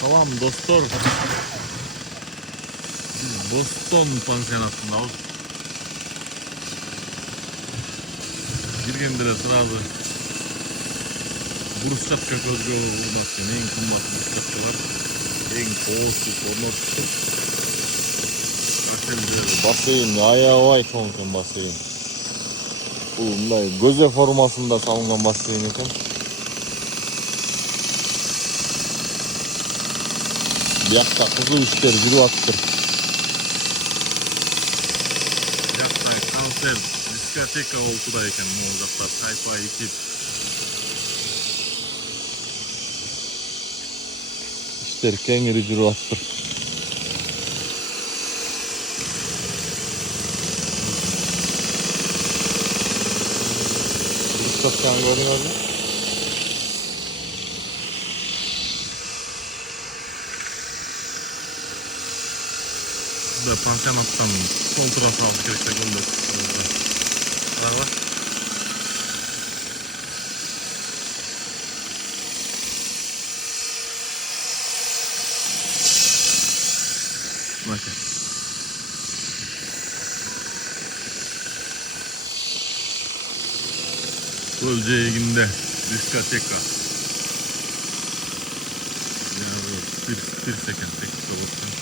Salam dostlar. Biz Boston pansionatındayız. Girgendire sırada Buruşçapka közgü urmaktan en kımbat buruşçapkalar, en koğusu kornottu. Basayım ya ayağı tonken basayım. Bunday göze formasında salıngan basayım ekan. Buyakta kızıl işler жүрүп атыптыр. Buyakta konser, diskoteka oltuda ekan, o jakta tayfa ekip. İşler kengiri жүрүп атыптыр. Buruşçapkаны көрдүңөр мү? Burada pansionattan sol tarafa alış gerekse golda. Araba. Bakın. Gölceğinde diskoteka. Yani bir sekend teknik olsun.